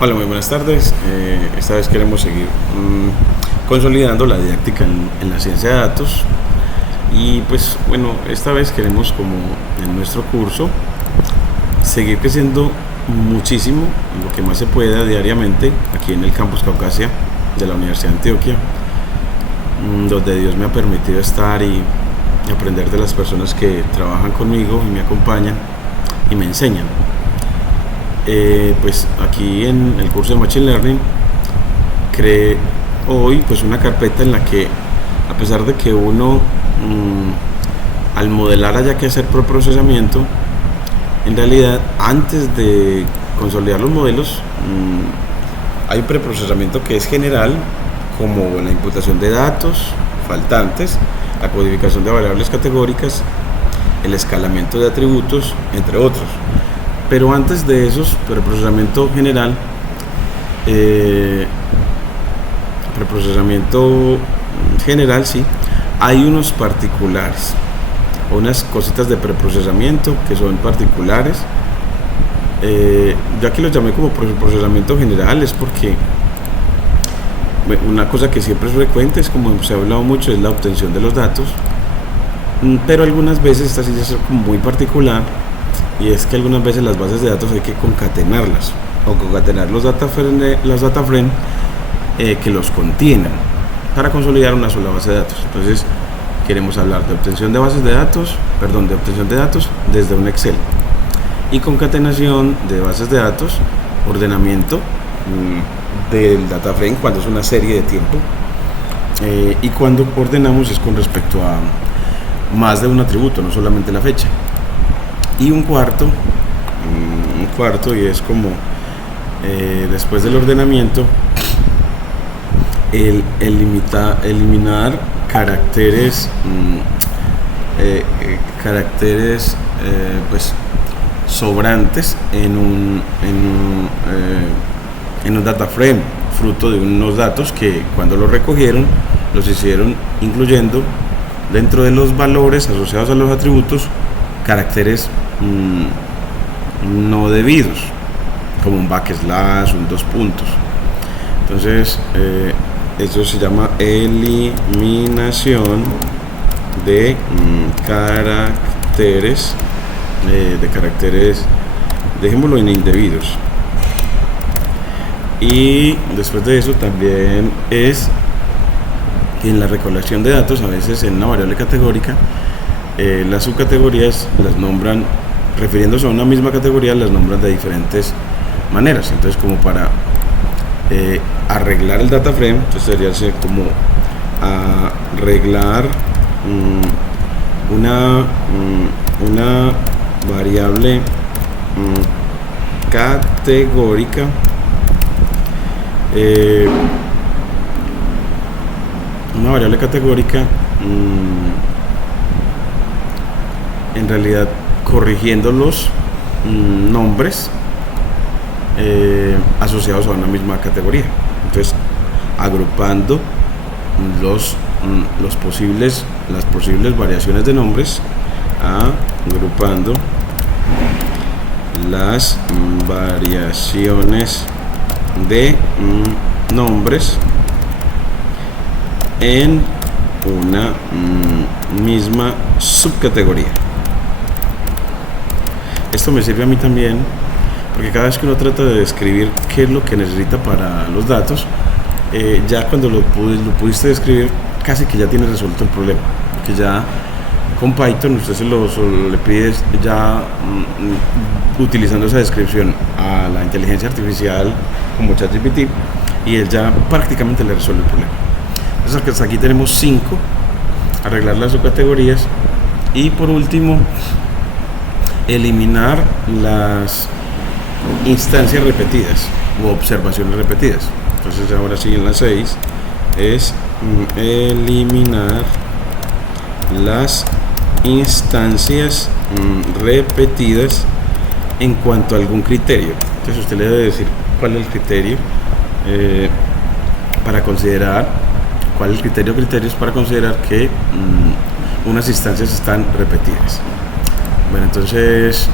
Hola, muy buenas tardes. Esta vez queremos seguir consolidando la didáctica en la ciencia de datos y pues bueno, esta vez queremos como en nuestro curso seguir creciendo muchísimo, lo que más se pueda diariamente aquí en el campus Caucasia de la Universidad de Antioquia, donde Dios me ha permitido estar y aprender de las personas que trabajan conmigo y me acompañan y me enseñan. Pues aquí en el curso de Machine Learning creé hoy pues una carpeta en la que, a pesar de que uno al modelar haya que hacer preprocesamiento, en realidad antes de consolidar los modelos hay un preprocesamiento que es general, como la imputación de datos faltantes, la codificación de variables categóricas, el escalamiento de atributos, entre otros. Pero antes de esos, preprocesamiento general, sí, hay unos particulares, unas cositas de preprocesamiento que son particulares. Yo aquí lo llamé como procesamiento general, es porque una cosa que siempre es frecuente, es como se ha hablado mucho, es la obtención de los datos, pero algunas veces esta sí es como muy particular. Y es que algunas veces las bases de datos hay que concatenarlas o concatenar los data frame que los contienen para consolidar una sola base de datos. Entonces queremos hablar de obtención de bases de datos, de obtención de datos desde un Excel, y concatenación de bases de datos, ordenamiento del data frame cuando es una serie de tiempo, y cuando ordenamos es con respecto a más de un atributo, no solamente la fecha. Y un cuarto, y es como después del ordenamiento, eliminar caracteres, pues sobrantes en un data frame, fruto de unos datos que cuando los recogieron los hicieron incluyendo dentro de los valores asociados a los atributos caracteres no debidos, como un backslash, un dos puntos. Entonces eso se llama eliminación de caracteres, dejémoslo en indebidos. Y después de eso también es que en la recolección de datos, a veces en una variable categórica, las subcategorías las nombran, refiriéndose a una misma categoría, las nombran de diferentes maneras. Entonces, como para arreglar el data frame, entonces sería así como arreglar una variable categórica en realidad corrigiendo los nombres asociados a una misma categoría. Entonces, agrupando las posibles variaciones de nombres, agrupando las variaciones de nombres en una misma subcategoría. Esto me sirve a mí también porque cada vez que uno trata de describir qué es lo que necesita para los datos, ya cuando lo pudiste describir, casi que ya tienes resuelto el problema, porque ya con Python usted le pide ya utilizando esa descripción a la inteligencia artificial como ChatGPT, y él ya prácticamente le resuelve el problema. Entonces hasta aquí tenemos 5, arreglar las subcategorías, y por último eliminar las instancias repetidas o observaciones repetidas. Entonces ahora sí, en la 6 es eliminar las instancias repetidas en cuanto a algún criterio. Entonces usted le debe decir cuál es el criterio para considerar, criterios para considerar que unas instancias están repetidas. Bueno, entonces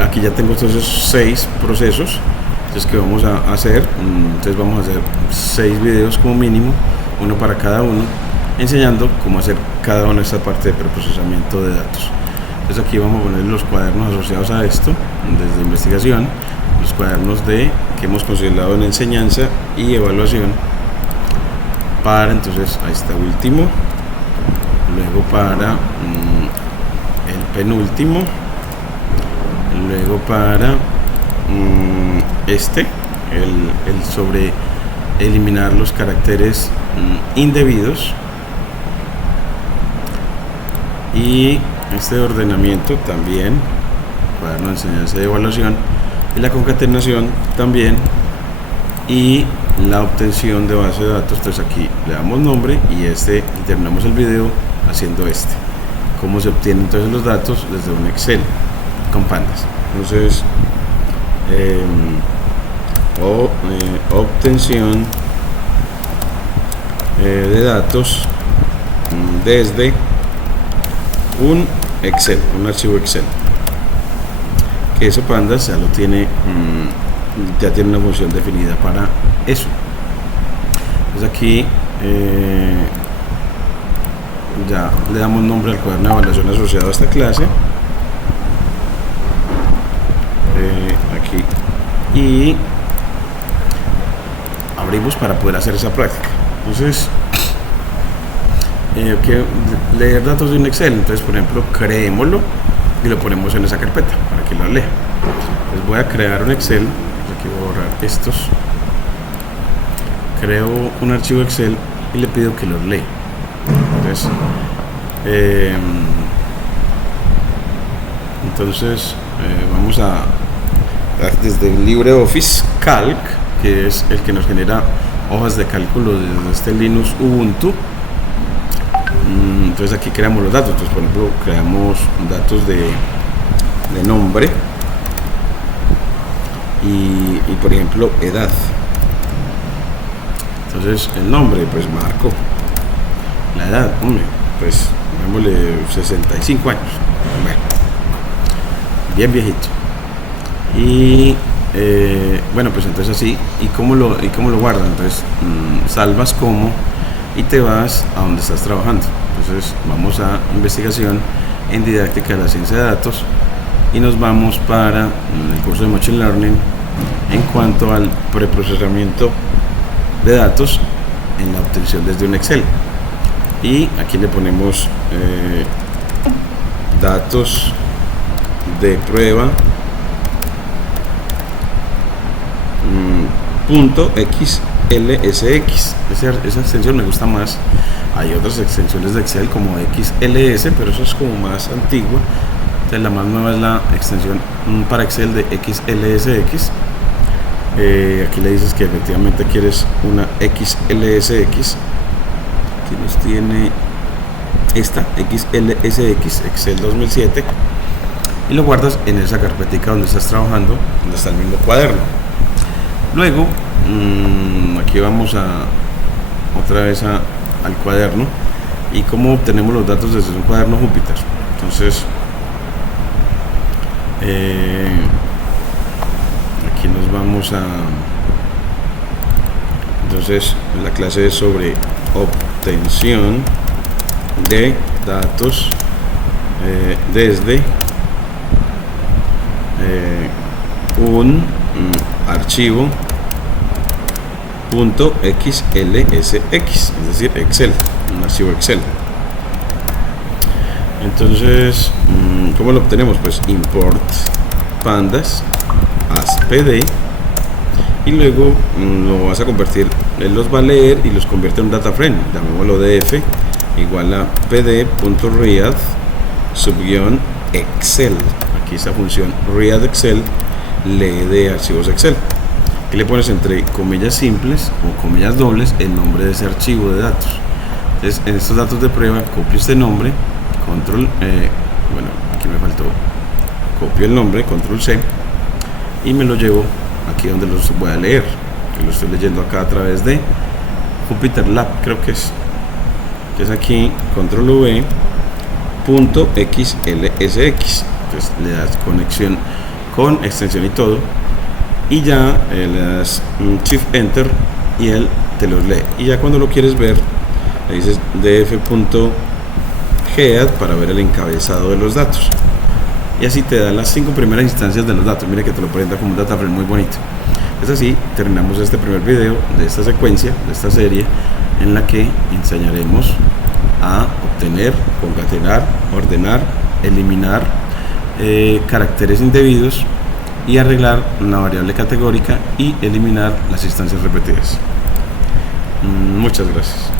Aquí ya tengo todos esos 6 procesos. Entonces, ¿qué vamos a hacer? Entonces vamos a hacer 6 videos como mínimo, uno para cada uno, enseñando cómo hacer cada una de esta parte de preprocesamiento de datos. Entonces aquí vamos a poner los cuadernos asociados a esto, desde investigación, los cuadernos que hemos considerado en enseñanza y evaluación, para entonces a este último, luego para el penúltimo, luego para el sobre eliminar los caracteres indebidos, y este ordenamiento también, cuaderno de enseñanza y evaluación, y la concatenación también, y la obtención de base de datos. Entonces aquí le damos nombre y terminamos el video haciendo cómo se obtienen entonces los datos desde un Excel con pandas. Entonces obtención de datos desde un Excel, un archivo Excel, que eso pandas ya lo tiene, ya tiene una función definida para eso. Entonces aquí ya le damos nombre al cuaderno de evaluación asociado a esta clase, aquí, y abrimos para poder hacer esa práctica. Entonces que leer datos de un Excel, entonces por ejemplo creémoslo y lo ponemos en esa carpeta para que lo lea. Entonces voy a crear un Excel, aquí voy a borrar estos, creo un archivo Excel y le pido que lo lea. Entonces vamos a desde el LibreOffice Calc, que es el que nos genera hojas de cálculo desde este Linux Ubuntu. Entonces aquí creamos los datos. Entonces, por ejemplo, creamos datos de nombre y por ejemplo edad. Entonces el nombre, pues Marco. La edad, pues llamémosle 65 años. Bueno, bien viejito. Y bueno, pues entonces así. ¿Y cómo lo guardan? Entonces salvas como y te vas a donde estás trabajando. Entonces vamos a investigación en didáctica de la ciencia de datos y nos vamos para el curso de Machine Learning en cuanto al preprocesamiento de datos en la obtención desde un Excel. Y aquí le ponemos datos de prueba .xlsx. Esa extensión me gusta más. Hay otras extensiones de Excel como XLS, pero eso es como más antigua. Entonces la más nueva es la extensión para Excel de XLSX. Aquí le dices que efectivamente quieres una XLSX. Aquí nos tiene esta XLSX Excel 2007 y lo guardas en esa carpetica donde estás trabajando, donde está el mismo cuaderno. Luego aquí vamos otra vez al cuaderno y cómo obtenemos los datos desde un cuaderno Jupyter. Entonces aquí nos vamos entonces la clase es sobre obtención de datos desde un archivo .xlsx, es decir, Excel, un archivo Excel. Entonces, ¿cómo lo obtenemos? Pues import pandas as pd y luego lo vas a convertir, él los va a leer y los convierte en un data frame, llamémoslo df igual a pd.read _excel. Aquí esta función read Excel lee de archivos Excel. Aquí le pones entre comillas simples o comillas dobles el nombre de ese archivo de datos. Entonces en estos datos de prueba copio este nombre, control, bueno, aquí me faltó, copio el nombre, control C y me lo llevo aquí donde los voy a leer, que lo estoy leyendo acá a través de Jupyter Lab, creo que es aquí, control V .xlsx. Entonces le das conexión, con extensión y todo, y ya le das Shift Enter y él te los lee. Y ya cuando lo quieres ver, le dices df.head para ver el encabezado de los datos, y así te da las 5 primeras instancias de los datos. Mira que te lo presenta como un data frame muy bonito. Es así, terminamos este primer video de esta secuencia, de esta serie, en la que enseñaremos a obtener, concatenar, ordenar, eliminar caracteres indebidos y arreglar una variable categórica y eliminar las instancias repetidas. Muchas gracias.